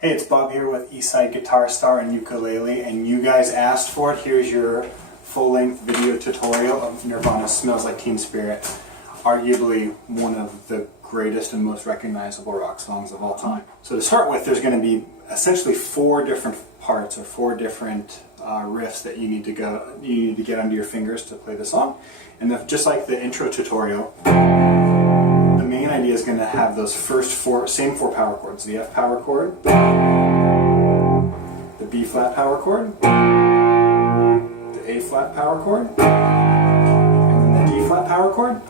Hey, it's Bob here with Eastside Guitar Star and Ukulele, and you guys asked for it. Here's your full-length video tutorial of Nirvana's Smells Like Teen Spirit, arguably one of the greatest and most recognizable rock songs of all time. So to start with, there's going to be essentially four different parts or four different riffs that you need to get under your fingers to play the song. And just like the intro tutorial, the main idea is going to have those same four power chords: the F power chord, the B flat power chord, the A flat power chord, and then the D flat power chord.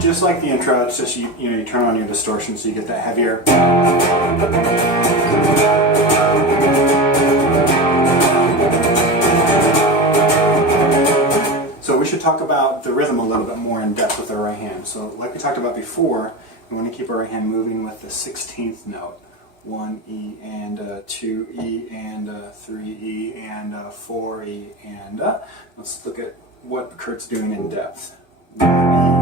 Just like the intro, it's just you turn on your distortion so you get that heavier. So we should talk about the rhythm a little bit more in depth with our right hand. So like we talked about before, we want to keep our right hand moving with the 16th note. 1 E and 2 E and 3 E and 4 E and let's look at what Kurt's doing in depth. 1 E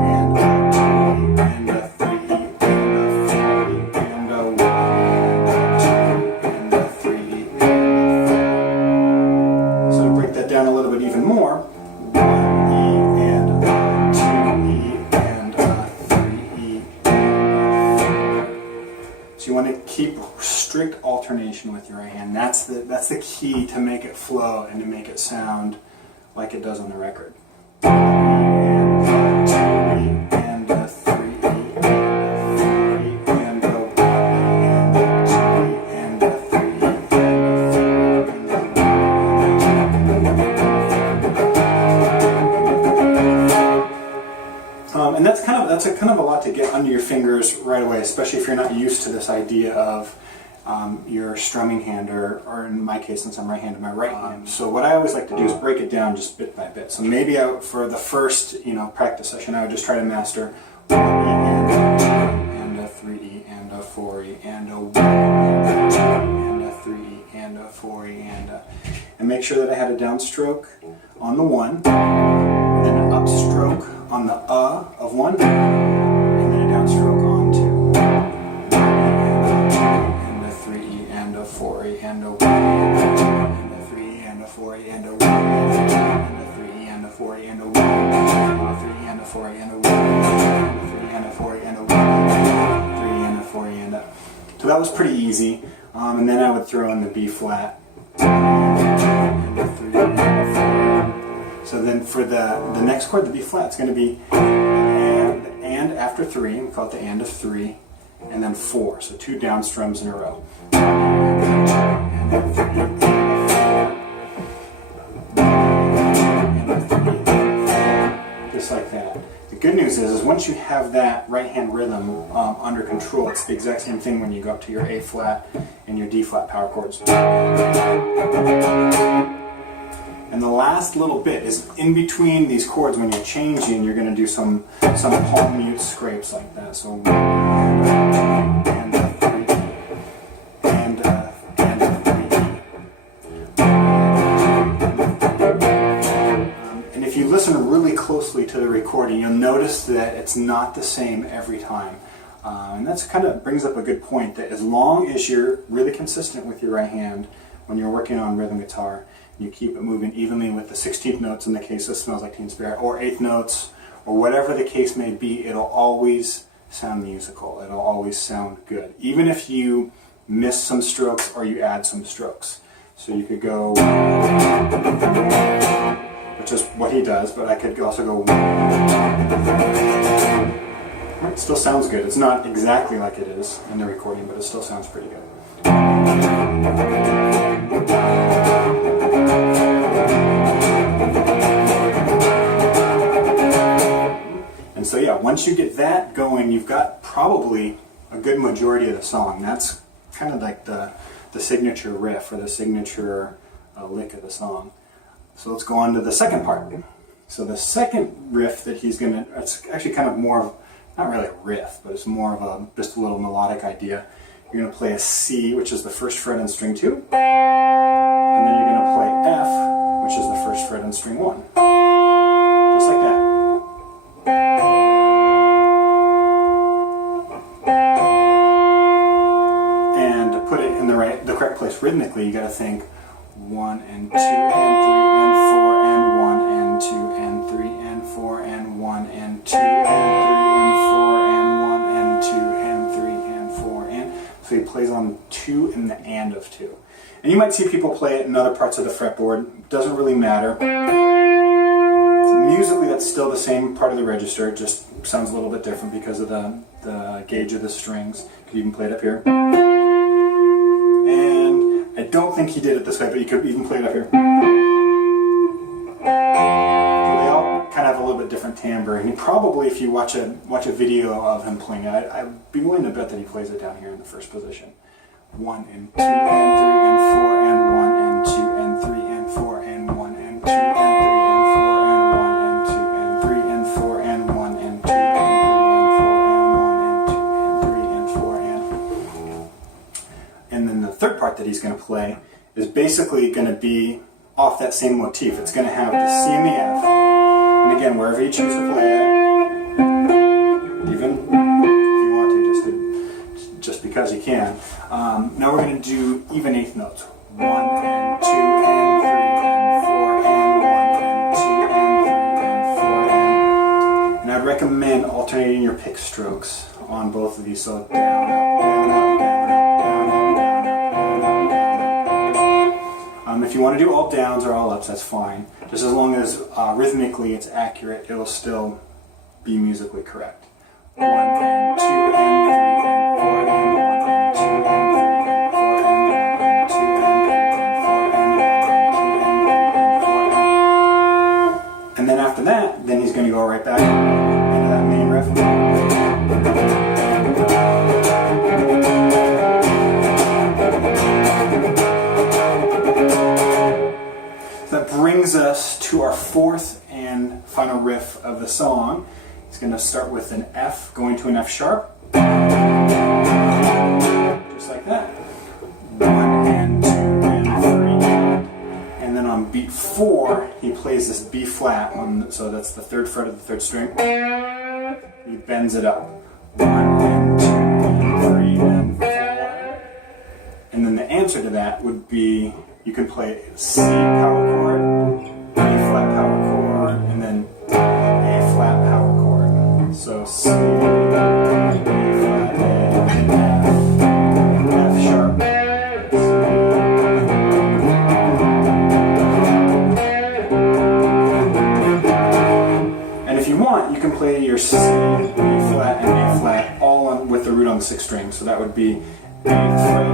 and 2 E and 3 E and 4 E and 1 and 2 and 3 E and 4. So to break that down a little bit even more, so you want to keep strict alternation with your right hand. That's the key to make it flow and to make it sound like it does on the record. And 2 E and 3 E and 4 E and 2 E and 3 E and that's kind of a lot to get under your fingers right away, especially if you're not used to this idea of your strumming hand, or in my case, since I'm right-handed, my right hand. So what I always like to do is break it down just bit by bit. So maybe for the first practice session, I would just try to master 1 E and 3 E and 4 E and 1 and 3 E and 4 E and make sure that I had a downstroke on the 1, and then an upstroke on the of 1, and then a downstroke on 2, and a 3 E and a 4 E and a 1, and a 3 E and a 4 E and a 1, and a 3 E and a 4 E and a 1, and a 3 E and a 4 E and a 1, and a 3 E and a 4 E and a 1, 3 E and a 4 E and a. So that was pretty easy, and then I would throw in the B flat, and a 3 and a 4. So then for the next chord, the B flat, it's going to be and after 3, we call it the and of 3, and then 4, so 2 down strums in a row. And then 3, and 4, just like that. The good news is once you have that right hand rhythm under control, it's the exact same thing when you go up to your A flat and your D flat power chords. And the last little bit is in between these chords. When you're changing, you're going to do some palm mute scrapes like that. So 1 and 3 and 3. And if you listen really closely to the recording, you'll notice that it's not the same every time. And that's kind of brings up a good point, that as long as you're really consistent with your right hand when you're working on rhythm guitar, you keep it moving evenly with the 16th notes in the case of Smells Like Teen Spirit, or 8th notes, or whatever the case may be, it'll always sound musical. It'll always sound good, even if you miss some strokes or you add some strokes. So you could go, which is what he does, but I could also go. It still sounds good. It's not exactly like it is in the recording, but it still sounds pretty good. And so yeah, once you get that going, you've got probably a good majority of the song. That's kind of like the signature riff, or the signature lick of the song. So let's go on to the second part. So the second riff that he's going to, it's actually kind of more of, not really a riff, but it's more of just a little melodic idea. You're going to play a C, which is the first fret on string 2, and then you're going to play F, which is the first fret on string 1. Just like that. in the correct place rhythmically, you got to think 1 and 2 and 3 and 4 and 1 and 2 and 3 and 4 and 1 and 2 and 3 and 4 and 1 and 2 and 3 and 4 and. So he plays on 2 and the and of 2. And you might see people play it in other parts of the fretboard. It doesn't really matter. Musically, that's still the same part of the register. It just sounds a little bit different because of the gauge of the strings. You can even play it up here. And I don't think he did it this way, but you could even play it up here. So they all kind of have a little bit different timbre. And he probably, if you watch a video of him playing it, I'd be willing to bet that he plays it down here in the first position. 1 and 2 and 3 and 4 and 1 and 2 and 3 and 4 and 1 and 2 and 3 and 4 and 1 and 2 and 3 and 4 and 1 and 2 and 3 and 4 and 1 and 2 and 3 and 4 and then the third part that he's going to play is basically going to be off that same motif. It's going to have the C and the F, and again, wherever you choose to play it, even just because you can. Now we're going to do even eighth notes. 1 and 2 and 3 and 4 and 1 and 2 and 3 and 4 and I'd recommend alternating your pick strokes on both of these. So down, up, down, up, down, up, down, up, down, up, down, up. If you want to do all downs or all ups, that's fine. Just as long as rhythmically it's accurate, it'll still be musically correct. 1 and 2 and 3 and 4 and 1 and 2 and 3 and 4 and 1 and 2 and 3 and 4 and 1 and 2 and 3 and 4 and then after that, then he's going to go right back into that main riff. So that brings us to our fourth and final riff of the song. He's going to start with an F going to an F sharp. Just like that. 1 and 2 and 3. And then on beat 4, he plays this B flat, so that's the 3rd fret of the 3rd string. He bends it up. 1 and 2 and 3 and 4. And then the answer to that would be, you can play C power chord, B flat power chord, and then A flat power chord. So C, B flat, A, and F sharp. And if you want, you can play your C, B flat, and A flat all on, with the root on the 6th string. So that would be 8th fret,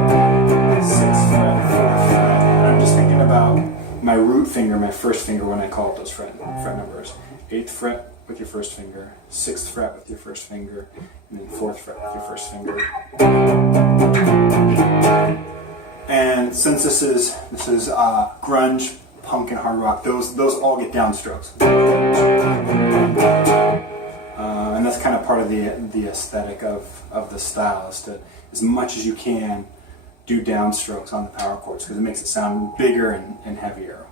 6th fret, 4th fret. And I'm just thinking about my root finger, my first finger, when I call up those fret numbers. 8th fret with your first finger, 6th fret with your first finger, and then 4th fret with your first finger. And since this is grunge, punk, and hard rock, those all get downstrokes. And that's kind of part of the aesthetic of the style, is to, as much as you can, do downstrokes on the power chords, because it makes it sound bigger and heavier.